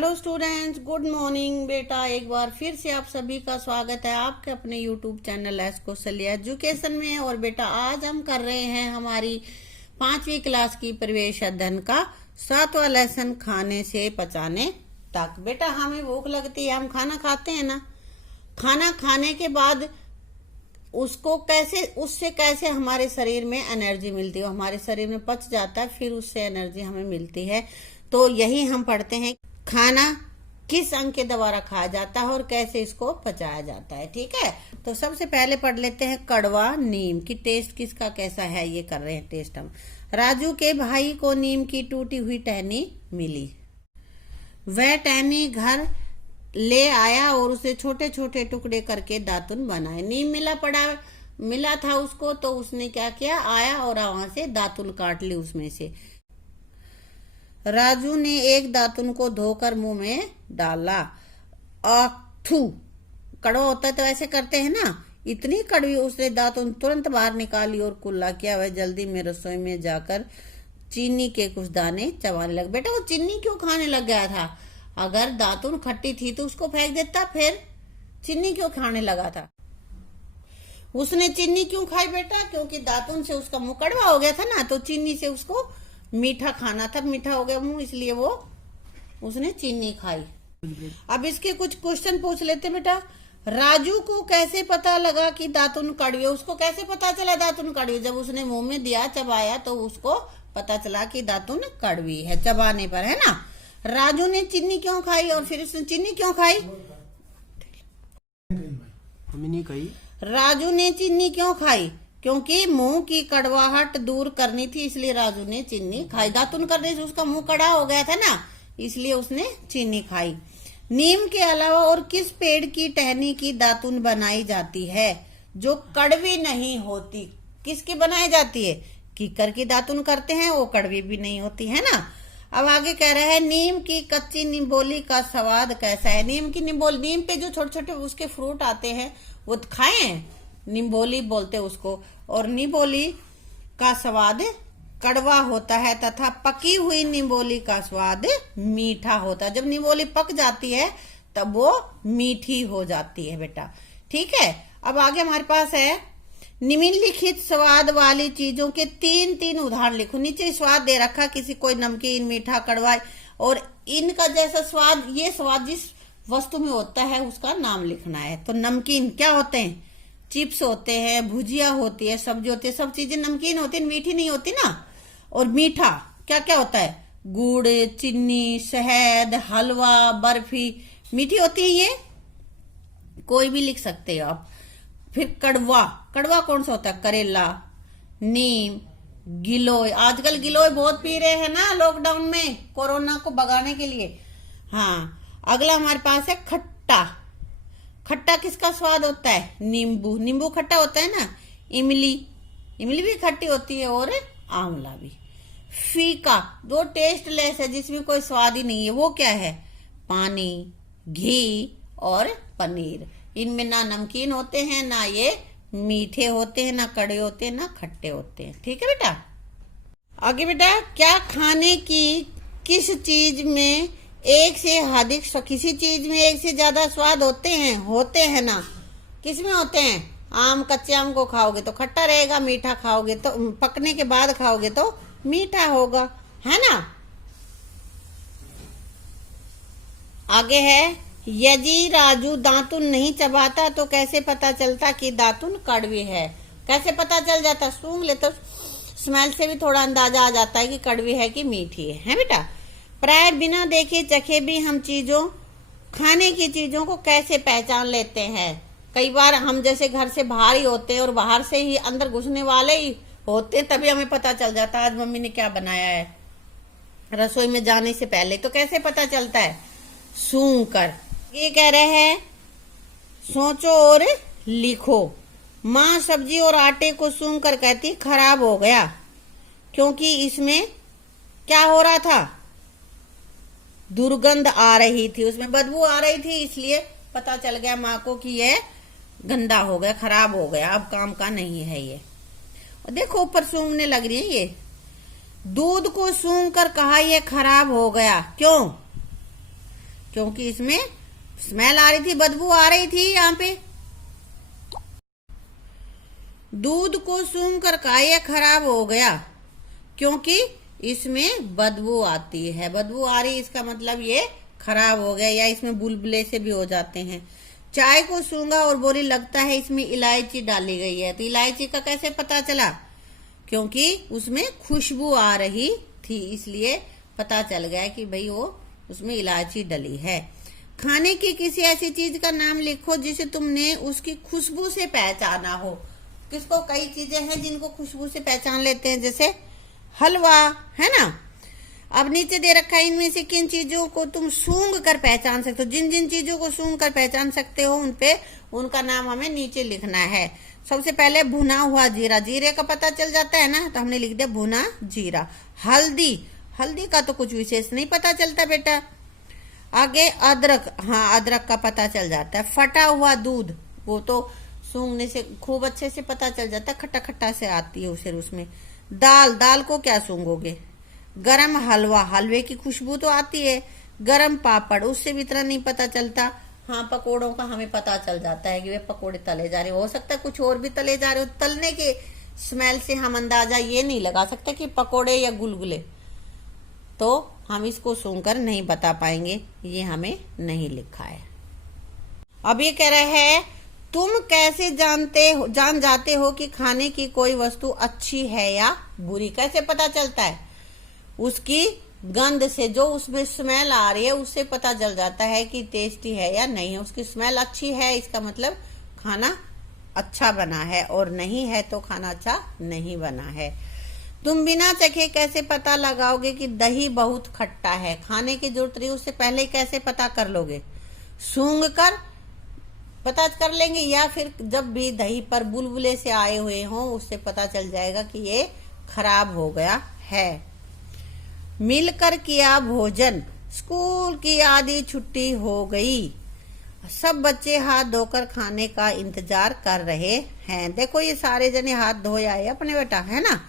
Hello students, good morning बेटा। एक बार फिर से आप सभी का स्वागत है आपके अपने YouTube channel S Kaushalya education में। और बेटा आज हम कर रहे हैं हमारी 5वीं क्लास की प्रवेश अध्ययन का 7वां लेसन, खाने से पचाने तक। बेटा हमें भूख लगती है, हम खाना खाते हैं ना। खाना खाने के बाद उससे कैसे हमारे शरीर में एनर्जी मिलती है, हमारे शरीर में पच जाता है, फिर उससे एनर्जी हमें मिलती है। तो यही हम पढ़ते हैं, खाना किस अंग के द्वारा खाया जाता है और कैसे इसको पचाया जाता है। ठीक है, तो सबसे पहले पढ़ लेते हैं कड़वा नीम की टेस्ट किसका कैसा है, ये कर रहे हैं टेस्ट हम। राजू के भाई को नीम की टूटी हुई टहनी मिली। वह टहनी घर ले आया और उसे छोटे छोटे टुकड़े करके दातुन बनाए। नीम मिला था उसको, तो उसने क्या किया, आया और वहां से दातुन काट ली उसमें से। राजू ने एक दातुन को धोकर मुंह में डाला। आथू कड़वा होता है तो ऐसे करते हैं ना। इतनी कड़वी उसने दातुन तुरंत बाहर निकाली और कुल्ला किया। वह जल्दी में रसोई में जाकर चीनी के कुछ दाने चबाने लगा। बेटा वो चीनी क्यों खाने लग गया था? अगर दातुन खट्टी थी तो उसको फेंक देता, फिर चीनी क्यों खाने लगा था? उसने चीनी क्यों खाई बेटा? क्योंकि दातुन से उसका मुंह कड़वा हो गया था ना, तो चीनी से उसको मीठा खाना था, मीठा हो गया मुंह, इसलिए उसने चीनी खाई। अब इसके कुछ क्वेश्चन पूछ लेते बेटा। राजू को कैसे पता लगा कि दातुन कड़वी? उसको कैसे पता चला दातुन कड़वी? जब उसने मुंह में दिया, चबाया, तो उसको पता चला कि दातुन कड़वी है, चबाने पर, है ना। राजू ने चीनी क्यों खाई और फिर उसने चीनी क्यों खाई? राजू ने चीनी क्यों खाई? क्योंकि मुंह की कड़वाहट दूर करनी थी, इसलिए राजू ने चीनी खाई। दातुन करने से उसका मुंह कड़ा हो गया था ना, इसलिए उसने चीनी खाई। नीम के अलावा और किस पेड़ की टहनी की दातुन बनाई जाती है जो कड़वी नहीं होती? किसकी बनाई जाती है? कीकर की दातुन करते हैं, वो कड़वी भी नहीं होती, है ना। अब आगे कह रहा है, नीम की कच्ची निम्बोली का स्वाद कैसा है? नीम की निम्बोली, नीम पे जो छोटे छोटे उसके फ्रूट आते हैं वो खाए हैं, निम्बोली बोलते हैं उसको। और निम्बोली का स्वाद कड़वा होता है तथा पकी हुई निम्बोली का स्वाद मीठा होता है। जब निम्बोली पक जाती है तब वो मीठी हो जाती है बेटा। ठीक है, अब आगे हमारे पास है, निम्नलिखित स्वाद वाली चीजों के तीन उदाहरण लिखो। नीचे स्वाद दे रखा, किसी कोई नमकीन, मीठा, कड़वा, और इनका जैसा स्वाद, ये स्वाद जिस वस्तु में होता है उसका नाम लिखना है। तो नमकीन क्या होते हैं? चिप्स होते हैं, भुजिया होती है, सब्जी होती है, सब चीजें नमकीन होती है, मीठी नहीं होती ना। और मीठा क्या क्या होता है? गुड़, चीनी, शहद, हलवा, बर्फी, मीठी होती है ये, कोई भी लिख सकते हो आप। फिर कड़वा, कड़वा कौन सा होता है? करेला, नीम, गिलोय। आजकल गिलोय बहुत पी रहे हैं ना लॉकडाउन में, कोरोना को भगाने के लिए। हाँ, अगला हमारे पास है खट्टा। खट्टा किसका स्वाद होता है? नींबू, नींबू खट्टा होता है ना। इमली, इमली भी खट्टी होती है, और आंवला भी। फीका, जो टेस्टलेस है, जिसमें कोई स्वाद ही नहीं है, वो क्या है? पानी, घी और पनीर। इनमें ना नमकीन होते हैं, ना ये मीठे होते हैं, ना कड़े होते हैं, ना खट्टे होते हैं। ठीक है बेटा। आगे बेटा, क्या खाने की किस चीज में एक से अधिक, किसी चीज में एक से ज्यादा स्वाद होते हैं ना। किसमें होते हैं? आम, कच्चे आम को खाओगे तो खट्टा रहेगा, मीठा खाओगे तो, पकने के बाद खाओगे तो मीठा होगा, है ना। आगे है, यदि राजू दातुन नहीं चबाता तो कैसे पता चलता कि दातुन कड़वी है? कैसे पता चल जाता? सूंघ ले तो स्मेल से भी थोड़ा अंदाजा आ जाता है कि कड़वी है कि मीठी है बेटा। प्राय बिना देखे चखे भी हम खाने की चीजों को कैसे पहचान लेते हैं? कई बार हम जैसे घर से बाहर ही होते हैं और बाहर से ही अंदर घुसने वाले ही होते हैं, तभी हमें पता चल जाता है आज मम्मी ने क्या बनाया है। रसोई में जाने से पहले तो कैसे पता चलता है? सूंघ कर। ये कह रहे हैं, सोचो और लिखो। माँ सब्जी और आटे को सूंघ कर कहती खराब हो गया, क्योंकि इसमें क्या हो रहा था? दुर्गंध आ रही थी, उसमें बदबू आ रही थी, इसलिए पता चल गया माँ को कि ये गंदा हो गया, खराब हो गया, अब काम का नहीं है ये। और देखो ऊपर सूंघने लग रही है ये। दूध को सूंघ कर कहा यह खराब हो गया, क्यों? क्योंकि इसमें स्मेल आ रही थी, बदबू आ रही थी यहाँ पे। दूध को सूंघ कर कहा यह खराब हो गया, क्योंकि इसमें बदबू आती है। बदबू आ रही, इसका मतलब ये खराब हो गया, या इसमें बुलबुले से भी हो जाते हैं। चाय को सूंघा और बोली लगता है इसमें इलायची डाली गई है। तो इलायची का कैसे पता चला? क्योंकि उसमें खुशबू आ रही थी, इसलिए पता चल गया कि भाई वो उसमें इलायची डली है। खाने की किसी ऐसी चीज का नाम लिखो जिसे तुमने उसकी खुशबू से पहचाना हो। किसको? कई चीजें हैं जिनको खुशबू से पहचान लेते हैं, जैसे हलवा, है ना। अब नीचे दे रखा है, इनमें से किन चीजों को तुम सूंघ कर पहचान सकते हो। जिन जिन चीजों को सूंघ कर पहचान सकते हो उनपे उनका नाम हमें नीचे लिखना है। सबसे पहले भुना हुआ जीरा, जीरे का पता चल जाता है ना, तो हमने लिख दिया भुना जीरा। हल्दी, हल्दी का तो कुछ विशेष नहीं पता चलता बेटा। आगे अदरक, हाँ अदरक का पता चल जाता है। फटा हुआ दूध, वो तो सूंघने से खूब अच्छे से पता चल जाता है, खट्टा खट्टा से आती है उसे उसमें। दाल, दाल को क्या सूंघोगे। गरम हलवा, हलवे की खुशबू तो आती है। गरम पापड़, उससे भी इतना नहीं पता चलता। हाँ पकोड़ों का हमें पता चल जाता है कि वे पकोड़े तले जा रहे, हो सकता है कुछ और भी तले जा रहे हो। तलने के स्मेल से हम अंदाजा ये नहीं लगा सकते कि पकोड़े या गुलगुले, तो हम इसको सूंघकर नहीं बता पाएंगे, ये हमें नहीं लिखा है। अब ये कह रहे हैं तुम कैसे जान जाते हो कि खाने की कोई वस्तु अच्छी है या बुरी। कैसे पता चलता है? उसकी गंध से, जो उसमें स्मेल आ रही है उससे पता चल जाता है कि टेस्टी है या नहीं है। उसकी स्मेल अच्छी है, इसका मतलब खाना अच्छा बना है, और नहीं है तो खाना अच्छा नहीं बना है। तुम बिना चखे कैसे पता लगाओगे कि दही बहुत खट्टा है। खाने की जरूरत रही उससे पहले कैसे पता कर लोगे? सूंघ कर पता कर लेंगे, या फिर जब भी दही पर बुलबुले से आए हुए हों उससे पता चल जाएगा कि ये खराब हो गया है। मिलकर किया भोजन, स्कूल की आधी छुट्टी हो गई। सब बच्चे हाथ धोकर खाने का इंतजार कर रहे हैं। देखो ये सारे जने हाथ धोए आए अपने बेटा, है ना।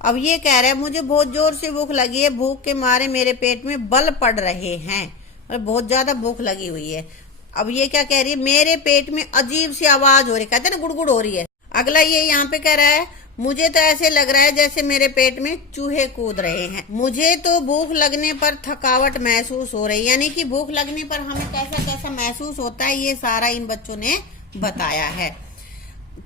अब ये कह रहे हैं मुझे बहुत जोर से भूख लगी है, भूख के मारे मेरे पेट में बल पड़ रहे हैं, और बहुत ज्यादा भूख लगी हुई है। अब ये क्या कह रही है, मेरे पेट में अजीब सी आवाज हो रही, कहते ना गुड़गुड़ हो रही है। अगला ये यहाँ पे कह रहा है मुझे तो ऐसे लग रहा है जैसे मेरे पेट में चूहे कूद रहे हैं। मुझे तो भूख लगने पर थकावट महसूस हो रही है, यानी कि भूख लगने पर हमें कैसा कैसा महसूस होता है, ये सारा इन बच्चों ने बताया है।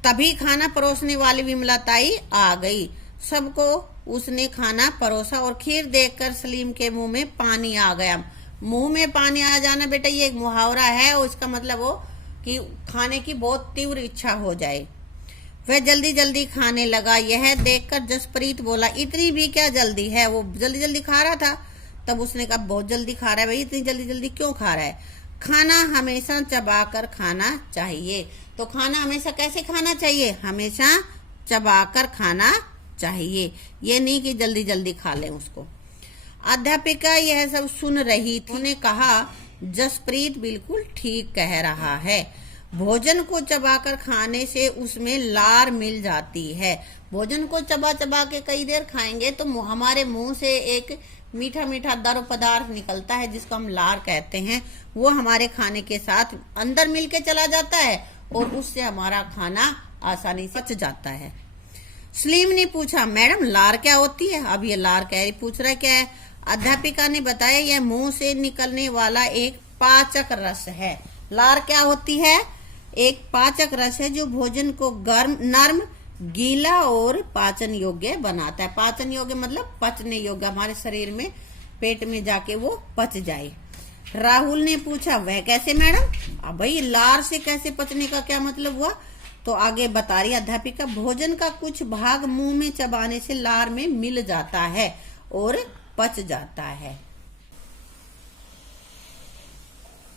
तभी खाना परोसने वाली विमला ताई आ गई। सबको उसने खाना परोसा और खीर देखकर सलीम के मुंह में पानी आ गया। मुंह में पानी आ जाना बेटा ये एक मुहावरा है, और इसका मतलब वो कि खाने की बहुत तीव्र इच्छा हो जाए। वह जल्दी जल्दी खाने लगा। यह देखकर जसप्रीत बोला इतनी भी क्या जल्दी है। वो जल्दी जल्दी खा रहा था, तब उसने कहा बहुत जल्दी खा रहा है भाई, इतनी जल्दी जल्दी क्यों खा रहा है। खाना हमेशा चबाकर खाना चाहिए। तो खाना हमेशा कैसे खाना चाहिए? हमेशा चबाकर खाना चाहिए, ये नहीं कि जल्दी जल्दी खा लें उसको। अध्यापिका यह सब सुन रही थी। उन्होंने कहा जसप्रीत बिल्कुल ठीक कह रहा है। भोजन को चबाकर खाने से उसमें लार मिल जाती है। भोजन को चबा चबा के कई देर खाएंगे तो हमारे मुंह से एक मीठा मीठा द्रव पदार्थ निकलता है जिसको हम लार कहते हैं। वो हमारे खाने के साथ अंदर मिलके चला जाता है और उससे हमारा खाना आसानी से पच जाता है। सलीम ने पूछा मैडम लार क्या होती है? अब ये लार पूछ रहा क्या है? अध्यापिका ने बताया यह मुंह से निकलने वाला एक पाचक रस है। लार क्या होती है? एक पाचक रस है जो भोजन को गर्म, नर्म, गीला और पाचन योग्य बनाता है। पाचन योग्य मतलब पचने योग्य, हमारे शरीर में पेट में जाके वो पच जाए। राहुल ने पूछा वह कैसे मैडम? अब भाई लार से कैसे पचने का क्या मतलब हुआ? तो आगे बता रही अध्यापिका भोजन का कुछ भाग मुंह में चबाने से लार में मिल जाता है और पच जाता है।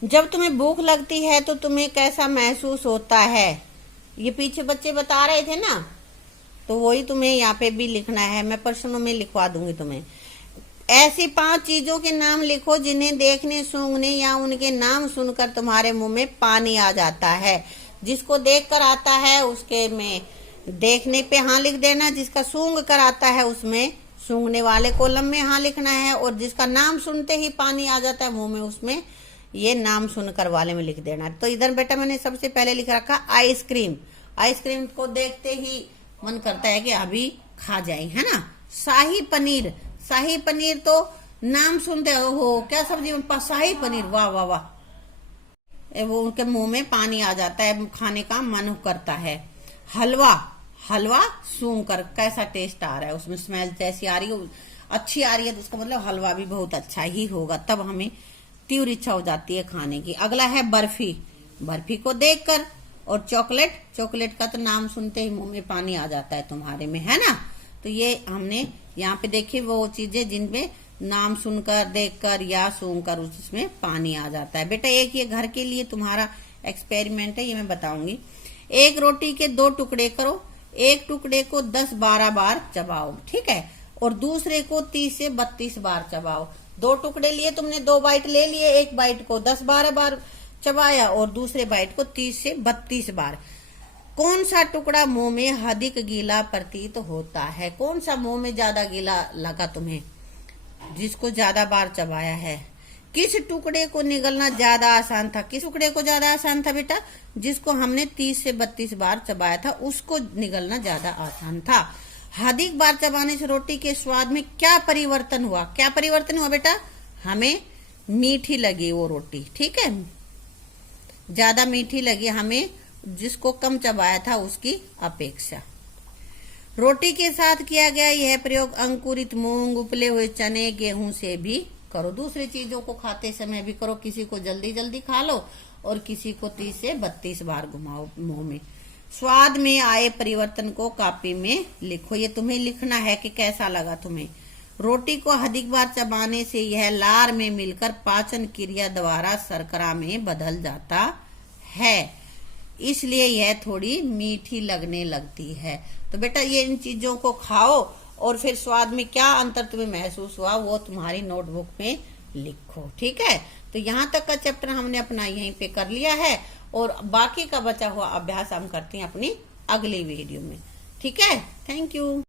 जब तुम्हें भूख लगती है तो तुम्हें कैसा महसूस होता है? ये पीछे बच्चे बता रहे थे ना, तो वही तुम्हें यहाँ पे भी लिखना है। मैं प्रश्नों में लिखवा दूंगी तुम्हें। ऐसी 5 चीजों के नाम लिखो जिन्हें देखने, सूंघने या उनके नाम सुनकर तुम्हारे मुंह में पानी आ जाता है। जिसको देख कर आता है उसके में देखने पे हाँ लिख देना, जिसका सूंघ कर आता है उसमें सूंघने वाले कॉलम में हाँ लिखना है, और जिसका नाम सुनते ही पानी आ जाता है मुंह में उसमें ये नाम सुनकर वाले में लिख देना। तो इधर बेटा मैंने सबसे पहले लिख रखा आइसक्रीम। आइसक्रीम को देखते ही मन करता है कि अभी खा जाए, है ना। शाही पनीर, शाही पनीर तो नाम सुनते हो क्या सब्जी में शाही पनीर, वाह वाह वाह, वो उनके मुंह में पानी आ जाता है, खाने का मन करता है। हलवा, हलवा सूंघ कर कैसा टेस्ट आ रहा है, उसमें स्मेल जैसी आ रही है, अच्छी आ रही है, तो उसका मतलब हलवा भी बहुत अच्छा ही होगा, तब हमें तीव्र इच्छा हो जाती है खाने की। अगला है बर्फी, बर्फी को देखकर। और चॉकलेट, चॉकलेट का तो नाम सुनते ही मुंह में पानी आ जाता है तुम्हारे में, है ना। तो ये हमने यहाँ पे देखी वो चीजें जिनमें नाम सुनकर, देखकर या सूंघकर उसमें पानी आ जाता है। बेटा एक ये घर के लिए तुम्हारा एक्सपेरिमेंट है, ये मैं बताऊंगी। एक रोटी के 2 टुकड़े करो, एक टुकड़े को 10-12 बार चबाओ, ठीक है, और दूसरे को 30 से 32 बार चबाओ। 2 टुकड़े लिए तुमने, 2 बाइट ले लिए, एक बाइट को 10-12 बार चबाया और दूसरे बाइट को 30 से 32 बार। कौन सा टुकड़ा मुंह में अधिक गीला प्रतीत होता है? कौन सा मुंह में ज्यादा गीला लगा तुम्हें, जिसको ज्यादा बार चबाया है? किस टुकड़े को निगलना ज्यादा आसान था? किस टुकड़े को ज्यादा आसान था बेटा? जिसको हमने 30 से 32 बार चबाया था, उसको निगलना ज्यादा आसान था। अधिक बार चबाने से रोटी के स्वाद में क्या परिवर्तन हुआ? क्या परिवर्तन हुआ बेटा? हमें मीठी लगी वो रोटी, ठीक है, ज्यादा मीठी लगी हमें जिसको कम चबाया था उसकी अपेक्षा। रोटी के साथ किया गया यह प्रयोग अंकुरित मूंग, उपले हुए चने, गेहूं से भी करो। दूसरी चीजों को खाते समय भी करो, किसी को जल्दी जल्दी खा लो और किसी को 30 से 32 बार घुमाओ मुंह में। स्वाद में आए परिवर्तन को कॉपी में लिखो। ये तुम्हें लिखना है कि कैसा लगा तुम्हें। रोटी को अधिक बार चबाने से यह लार में मिलकर पाचन क्रिया द्वारा शर्करा में बदल जाता है, इसलिए यह थोड़ी मीठी लगने लगती है। तो बेटा ये इन चीजों को खाओ और फिर स्वाद में क्या अंतर तुम्हें महसूस हुआ वो तुम्हारी नोटबुक में लिखो, ठीक है। तो यहाँ तक का चैप्टर हमने अपना यहीं पे कर लिया है और बाकी का बचा हुआ अभ्यास हम करते हैं अपनी अगली वीडियो में, ठीक है। Thank you.